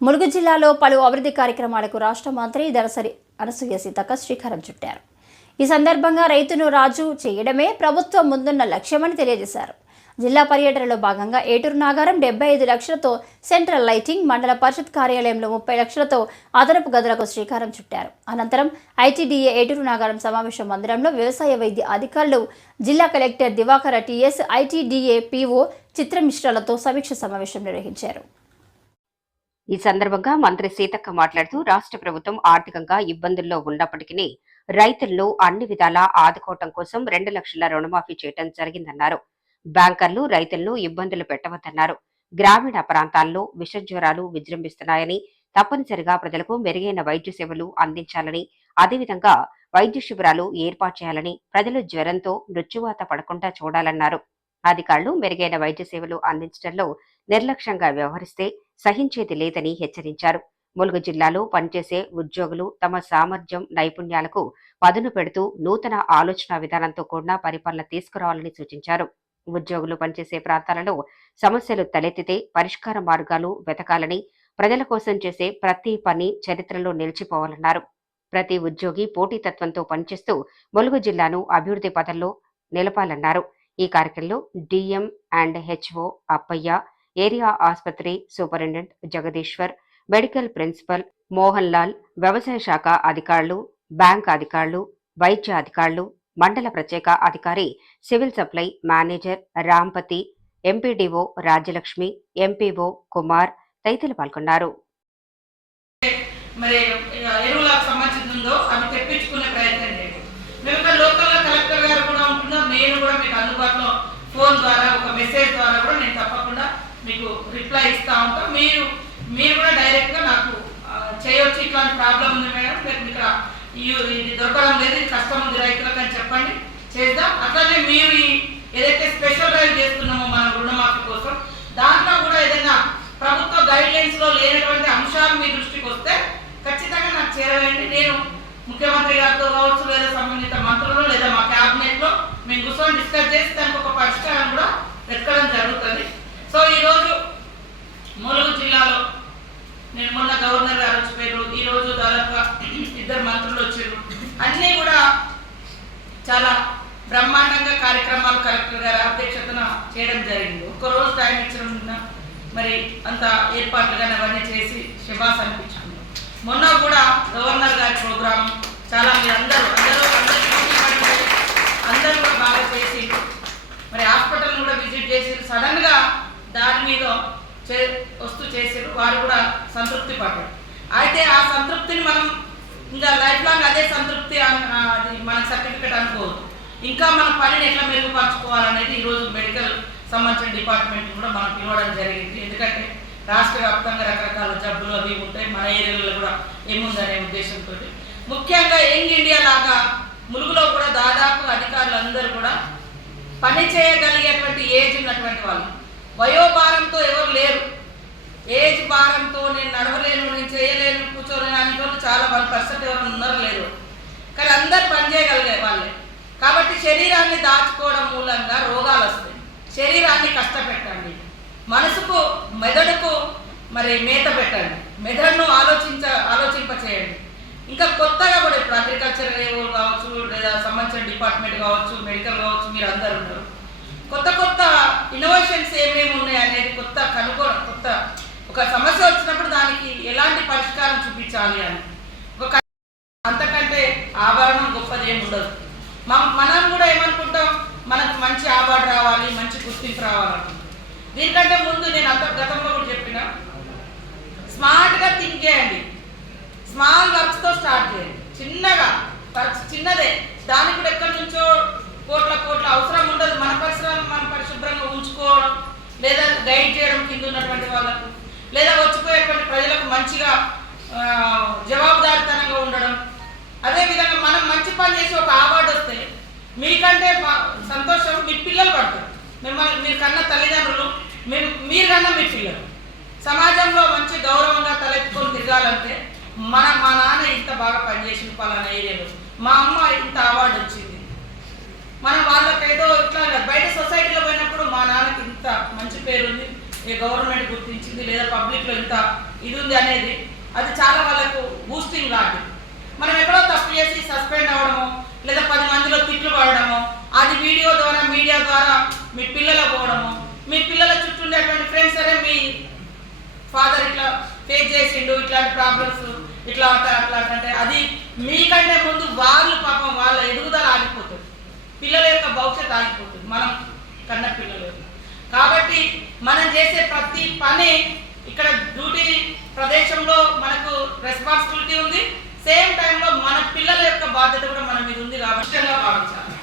ములుగు జిల్లాలో పలు అభివృద్ధి కార్యక్రమాలకు రాష్ట్ర మంత్రి దరసరి అనసూయ సీతక్క శ్రీకారం చుట్టారు. ఈ సందర్భంగా రైతును రాజు చేయడమే ప్రభుత్వం ముందున్న లక్ష్యమని తెలియజేశారు. జిల్లా పర్యటనలో భాగంగా ఏటూరు నాగారం డెబ్బై ఐదు లక్షలతో సెంట్రల్ లైటింగ్ మండల పరిషత్ కార్యాలయంలో ముప్పై లక్షలతో అదనపు గదులకు శ్రీకారం చుట్టారు. అనంతరం ఐటీడీఏ ఏటూరు నాగారం సమావేశ మందిరంలో వ్యవసాయ వైద్య అధికారులు జిల్లా collector Divakara TS ITDA PO చిత్రమిశ్రలతో సమీక్ష సమావేశం నిర్వహించారు. ఈ సందర్భంగా మంత్రి సీతక్క మాట్లాడుతూ రాష్ట్ర ప్రభుత్వం ఆర్థికంగా ఇబ్బందుల్లో ఉన్నప్పటికీ రైతులను అన్ని విధాలా ఆదుకోవటం కోసం రెండు లక్షల రుణమాఫీ చేయటం జరిగిందన్నారు. బ్యాంకర్లు రైతులను ఇబ్బందులు పెట్టవద్దన్నారు. గ్రామీణ ప్రాంతాల్లో విష జ్వరాలు విజృంభిస్తున్నాయని తప్పనిసరిగా ప్రజలకు మెరుగైన వైద్య సేవలు అందించాలని అదేవిధంగా వైద్య శిబిరాలు ఏర్పాటు చేయాలని ప్రజలు జ్వరంతో మృత్యువాత పడకుండా చూడాలన్నారు. అధికారులు మెరుగైన వైద్య సేవలు అందించడంలో నిర్లక్ష్యంగా వ్యవహరిస్తే సహించేది లేదని హెచ్చరించారు. ములుగు జిల్లాలో పనిచేసే ఉద్యోగులు తమ సామర్థ్యం నైపుణ్యాలకు పదును పెడుతూ నూతన ఆలోచన విధానంతో కూడిన పరిపాలన తీసుకురావాలని సూచించారు. ఉద్యోగులు పనిచేసే ప్రాంతాలలో సమస్యలు తలెత్తితే పరిష్కార మార్గాలు వెతకాలని ప్రజల కోసం చేసే ప్రతి పని చరిత్రలో నిలిచిపోవాలన్నారు. ప్రతి ఉద్యోగి పోటీతత్వంతో పనిచేస్తూ ములుగు జిల్లాను అభివృద్ధి పదంలో నిలపాలన్నారు. ఈ కార్యక్రమంలో DM and HO Appayya area ఆసుపత్రి superintendent Jagadishwar medical principal Mohan Lal వ్యవసాయ శాఖ అధికారులు బ్యాంక్ అధికారులు వైద్య అధికారులు మండల ప్రత్యేక అధికారి civil supply manager Rampati MPDO Rajyalakshmi MPO Kumar తదితరులు పాల్గొన్నారు. మరి ఎరువులకు సంబంధించిందో అవి తెప్పించుకునే ప్రయత్నం చేయండి మేము లోకల్లో కలెక్టర్ గారు కూడా ఉంటున్నాం. నేను కూడా మీకు అందుబాటులో ఫోన్ ద్వారా ఒక మెసేజ్ ద్వారా కూడా నేను తప్పకుండా మీకు రిప్లై ఇస్తా ఉంటాం. మీరు మీరు కూడా డైరెక్ట్గా నాకు చేయొచ్చు ఇట్లాంటి ప్రాబ్లం ఉంది మేడం. మీరు ఇక్కడ ఈ- ఇది దొరకడం లేదు ఇది కష్టం ఉంది రైతులకు అని చెప్పండి. చేద్దాం. అట్లానే మీరు ఏదైతే స్పెషల్ డ్రైవ్ చేస్తున్నామో మనం రుణమాఫీ కోసం దాంట్లో కూడా ఏదైనా ప్రభుత్వ గైడ్ లైన్స్లో లేనటువంటి అంశాలు మీ దృష్టికి వస్తే ఖచ్చితంగా నాకు చేరవేయండి. నేను ముఖ్యమంత్రి గారితో కావచ్చు లేదా సంబంధిత మంత్రులు లేదా మా క్యాబినెట్లో మేము కూర్చొని డిస్కస్ చేసి దానికి ఒక పరిష్కారం కూడా వెతకడం జరుగుతుంది సో ఈ రోజు ములుగు జిల్లాలో నేను మొన్న గవర్నర్ గారు వచ్చిపోయారు ఈ రోజు దాదాపుగా ఇద్దరు మంత్రులు వచ్చారు అన్నీ కూడా చాలా బ్రహ్మాండంగా కార్యక్రమాలు కలెక్టర్ గారి అధ్యక్షతన చేయడం జరిగింది. ఒక్క రోజు టైం ఇచ్చిన మరి అంత ఏర్పాట్లు కానీ అవన్నీ చేసి శబాస్ అనిపించుకున్నాం మొన్న కూడా గవర్నర్ గారి ప్రోగ్రాం చాలా మీరు అందరూ అందరూ అందరూ కూడా బాగా చేసి మరి హాస్పిటల్ కూడా విజిట్ చేసి సడన్గా దాని మీద చే వస్తూ చేసారు వారు కూడా సంతృప్తి పడ్డారు. అయితే ఆ సంతృప్తిని మనం ఇంకా లైఫ్ లాంగ్ అదే సంతృప్తి అది మన సర్టిఫికెట్ అనుకోవద్దు. ఇంకా మన పనిని ఎట్లా మెరుగుపరచుకోవాలనేది ఈరోజు మెడికల్ సంబంధించిన డిపార్ట్మెంట్ కూడా మనం పిలవడం జరిగింది. ఎందుకంటే రాష్ట్ర వ్యాప్తంగా రకరకాల జబ్బులు అవి ఉంటాయి. మన ఏరియాలో కూడా ఏముందనే ఉద్దేశంతో ముఖ్యంగా యంగ్ ఇండియా లాగా ములుగులో కూడా దాదాపు అధికారులు అందరూ కూడా పని చేయగలిగేటువంటి ఏజ్ ఉన్నటువంటి వాళ్ళు. వయోభారంతో ఎవరు లేరు. ఏజ్ భారంతో నేను నడవలేను నేను చేయలేను కూర్చోలేను వాళ్ళు చాలా వన్ పర్సెంట్ ఎవరు ఉన్నారు లేరు. కానీ అందరు పనిచేయగలిగే వాళ్ళే. కాబట్టి శరీరాన్ని దాచుకోవడం మూలంగా రోగాలు వస్తాయి. శరీరాన్ని కష్టపెట్టండి. మనసుకు మెదడుకు మరి మేత పెట్టండి. మెదడును ఆలోచించ ఆలోచింప చేయండి ఇంకా కొత్తగా కూడా ఇప్పుడు అగ్రికల్చర్ కావచ్చు లేదా సంబంధించిన డిపార్ట్మెంట్ కావచ్చు మెడికల్ కావచ్చు మీరు అందరు ఉన్నారు. కొత్త కొత్త ఇన్నోవేషన్స్ ఏమేమి ఉన్నాయి అనేది కొత్త కనుగొన కొత్త ఒక సమస్య వచ్చినప్పుడు దానికి ఎలాంటి పరిష్కారం చూపించాలి అని. ఒక అంతకంటే ఆభరణం గొప్పది ఏమి ఉండదు. మనం కూడా ఏమనుకుంటాం? మనకు మంచి అవార్డు రావాలి మంచి గుర్తింపు రావాలనుకుంటాం దీనికంటే ముందు నేను అంత గతంలో కూడా చెప్పిన స్మార్ట్గా థింక్ చేయండి. స్మాల్ వర్క్స్తో స్టార్ట్ చేయండి. చిన్నగా చిన్నదే. దానికి కూడా ఎక్కడి నుంచో కోట్ల కోట్ల అవసరం ఉండదు మన పరిసరాలను మనం పరిశుభ్రంగా ఉంచుకోవడం లేదా గైడ్ చేయడం కింద ఉన్నటువంటి వాళ్ళకు లేదా వచ్చిపోయేటువంటి ప్రజలకు మంచిగా జవాబుదారితనంగా ఉండడం. అదేవిధంగా మనం మంచి పని చేసి ఒక అవార్డు వస్తే మీకంటే మా- సంతోషం మీ పిల్లలు పడతారు. మిమ్మల్ని మీరు కన్న తల్లిదండ్రులు మేము మీరు కన్నా మీ పిల్లలు. సమాజంలో మంచి గౌరవంగా తలెత్తుకొని తిరగాలంటే మన మా నాన్న ఇంత బాగా పనిచేసిన పలానా ఏరియాలో. మా అమ్మ ఇంత అవార్డు వచ్చింది. మనం వాళ్ళకి ఏదో ఇట్లా బయట సొసైటీలో పోయినప్పుడు మా నాన్నకి ఇంత మంచి పేరు ఉంది ఏ గవర్నమెంట్ గుర్తించింది లేదా పబ్లిక్లో ఇంత ఇది ఉంది అనేది అది చాలా వాళ్ళకు బూస్టింగ్ లాంటిది. మనం ఎక్కడో తప్పు చేసి సస్పెండ్ అవ్వడము లేదా పది మందిలో తిట్లు పడడము అది వీడియో ద్వారా మీడియా ద్వారా మీ పిల్లలకు పోవడము మీ పిల్లల చుట్టూ ఉండేటువంటి ఫ్రెండ్స్ సరే మీ ఫాదర్ ఇట్లా ఫేస్ చేసిండు ఇట్లాంటి ప్రాబ్లమ్స్ ఇట్లా అట్లా అట్లా అంటే అది మీకంటే ముందు వాళ్ళు పాపం వాళ్ళ ఎదుగుదల ఆగిపోతుంది. పిల్లల యొక్క భవిష్యత్తు ఆగిపోతుంది. మనం కన్న పిల్లలు. కాబట్టి మనం చేసే ప్రతి పని ఇక్కడ డ్యూటీ ప్రదేశంలో మనకు రెస్పాన్సిబిలిటీ ఉంది. సేమ్ టైంలో మన పిల్లల యొక్క బాధ్యత కూడా మన మీద ఉంది కాబట్టి భావించాలి